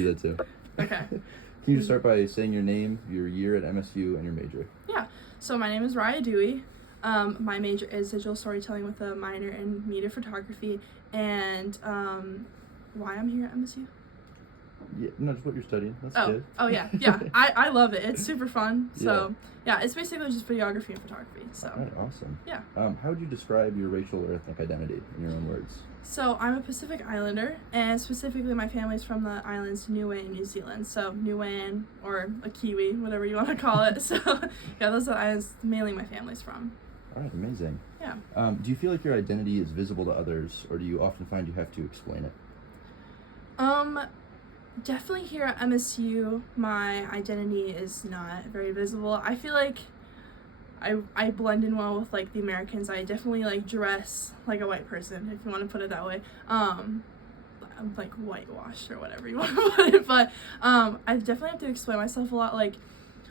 Do that too. Okay. Can you start by saying your name, your year at MSU, and your major? Yeah. So my name is Ryah Dewey. My major is digital storytelling with a minor in media photography, and why I'm here at MSU. Yeah, no, just what you're studying. That's good. Oh yeah. I love it. It's super fun. So yeah, it's basically just videography and photography. So. All right, awesome. Yeah. How would you describe your racial or ethnic identity in your own words? So I'm a Pacific Islander, and specifically my family's from the islands Niue and New Zealand. So Niuean, or a Kiwi, whatever you want to call it. So yeah, those are the islands mainly my family's from. All right, amazing. Yeah. Do you feel like your identity is visible to others, or do you often find you have to explain it? Definitely here at MSU, my identity is not very visible. I feel like I blend in well with like the Americans. I definitely like dress like a white person, if you want to put it that way. I'm like whitewashed or whatever you want to put it, but I definitely have to explain myself a lot. Like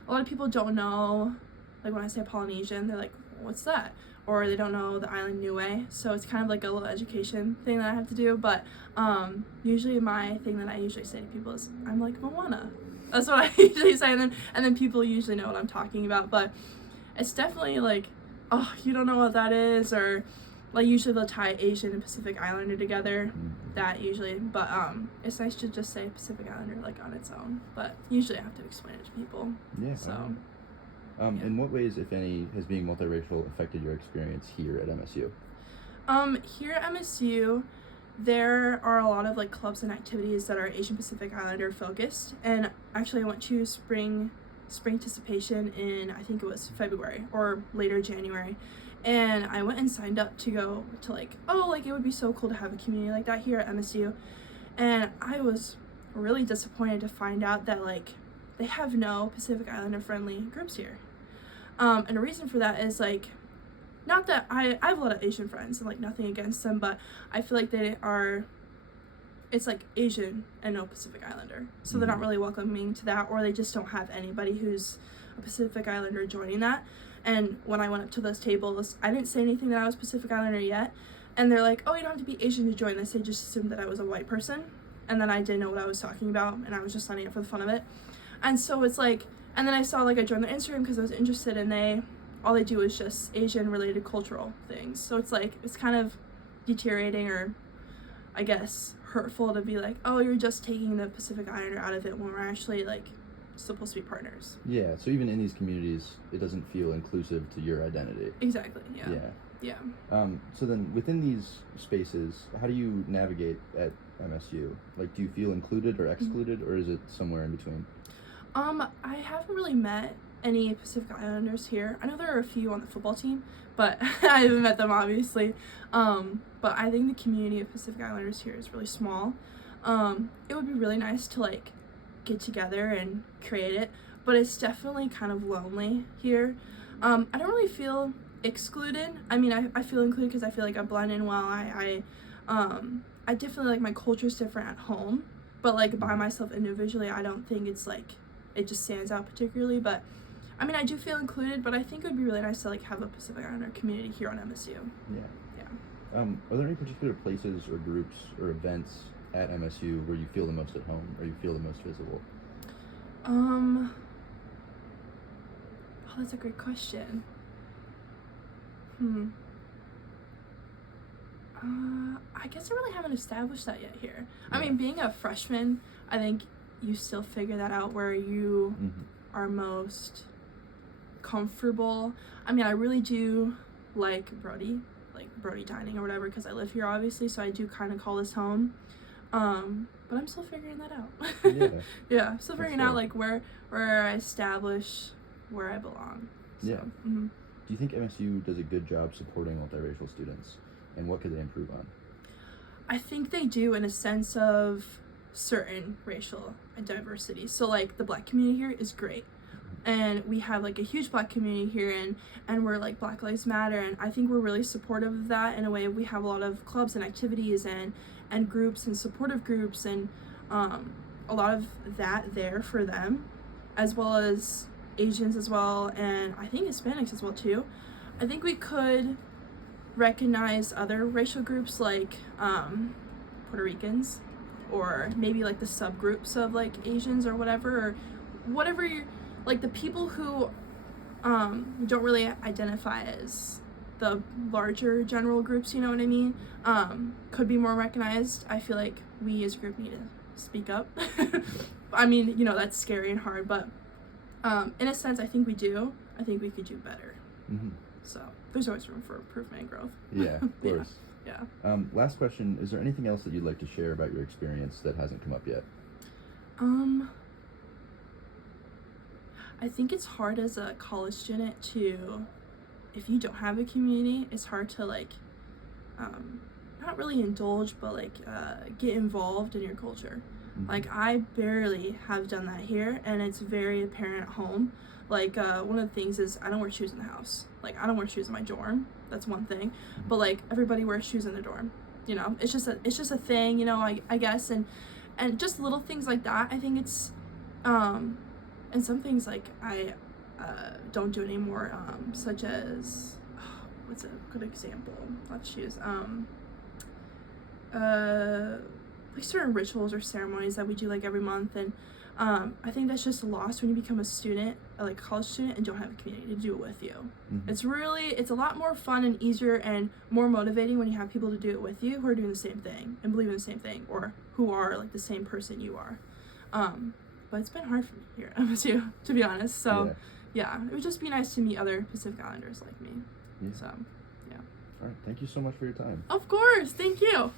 a lot of people don't know, like when I say Polynesian, they're like, what's that? Or they don't know the island Niue, so it's kind of like a little education thing that I have to do. But usually my thing that I usually say to people is, I'm like Moana. That's what I usually say, and then people usually know what I'm talking about. But it's definitely like, oh, you don't know what that is, or like usually they'll tie Asian and Pacific Islander together. That usually, but it's nice to just say Pacific Islander like on its own. But usually I have to explain it to people. Yeah. So. In what ways, if any, has being multiracial affected your experience here at MSU? Here at MSU, there are a lot of like clubs and activities that are Asian Pacific Islander focused, and actually I went to spring participation in, I think it was February or later January, and I went and signed up to go to like, it would be so cool to have a community like that here at MSU, and I was really disappointed to find out that like they have no Pacific Islander friendly groups here. And the reason for that is like, not that I have a lot of Asian friends and like nothing against them, but I feel like it's like Asian and no Pacific Islander. So they're not really welcoming to that, or they just don't have anybody who's a Pacific Islander joining that. And when I went up to those tables, I didn't say anything that I was Pacific Islander yet. And they're like, oh, you don't have to be Asian to join this. They just assumed that I was a white person. And then I didn't know what I was talking about, and I was just signing up for the fun of it. And so it's like, and then I saw like I joined their Instagram because I was interested, and all they do is just Asian related cultural things. So it's like, it's kind of deteriorating, or I guess hurtful to be like, oh, you're just taking the Pacific Islander out of it when we're actually like supposed to be partners. Yeah, so even in these communities, it doesn't feel inclusive to your identity. Exactly, yeah. So then within these spaces, how do you navigate at MSU? Like, do you feel included or excluded, or is it somewhere in between? I haven't really met any Pacific Islanders here. I know there are a few on the football team, but I haven't met them, obviously. But I think the community of Pacific Islanders here is really small. It would be really nice to like get together and create it, but it's definitely kind of lonely here. I don't really feel excluded. I mean, I feel included because I feel like I blend in well. I definitely like my culture's different at home, but like by myself individually, I don't think it's like it just stands out particularly. But I mean, I do feel included, but I think it would be really nice to like have a Pacific Islander community here on MSU. Are there any particular places or groups or events at MSU where you feel the most at home, or you feel the most visible? Oh, that's a great question. I guess I really haven't established that yet here. Yeah. I mean, being a freshman, I think you still figure that out where you are most comfortable. I mean, I really do like Brody dining or whatever, because I live here obviously, so I do kind of call this home. But I'm still figuring that out. Yeah, I'm still figuring out like where I establish where I belong. So, Do you think MSU does a good job supporting multiracial students, and what could they improve on? I think they do, in a sense of certain racial diversity. So like the Black community here is great, and we have like a huge Black community here, and we're like Black Lives Matter, and I think we're really supportive of that. In a way, we have a lot of clubs and activities and groups and supportive groups, and a lot of that there for them, as well as Asians as well, and I think Hispanics as well too. I think we could recognize other racial groups like Puerto Ricans, or maybe like the subgroups of like Asians or whatever you're like, the people who don't really identify as the larger general groups, you know what I mean, could be more recognized. I feel like we as a group need to speak up. I mean, you know, that's scary and hard, but in a sense, I think we do. I think we could do better. Mm-hmm. So there's always room for improvement and growth. Yeah, of course. Yeah. Last question, is there anything else that you'd like to share about your experience that hasn't come up yet? I think it's hard as a college student to, if you don't have a community, it's hard to like, not really indulge, but like get involved in your culture. Mm-hmm. Like, I barely have done that here, and it's very apparent at home. Like, one of the things is I don't wear shoes in the house. Like, I don't wear shoes in my dorm. That's one thing. Mm-hmm. But like, everybody wears shoes in their dorm. You know, it's just a thing. You know, I guess, and just little things like that. I think it's, and some things like I don't do anymore. Such as, what's a good example? Not shoes. Like certain rituals or ceremonies that we do like every month, and I think that's just lost when you become a student, like a college student, and don't have a community to do it with you. Mm-hmm. It's a lot more fun and easier and more motivating when you have people to do it with you who are doing the same thing and believe in the same thing, or who are like the same person you are. But it's been hard for me here at MSU, to be honest. So yeah, it would just be nice to meet other Pacific Islanders like me. Yeah. So yeah. All right, thank you so much for your time. Of course, thank you.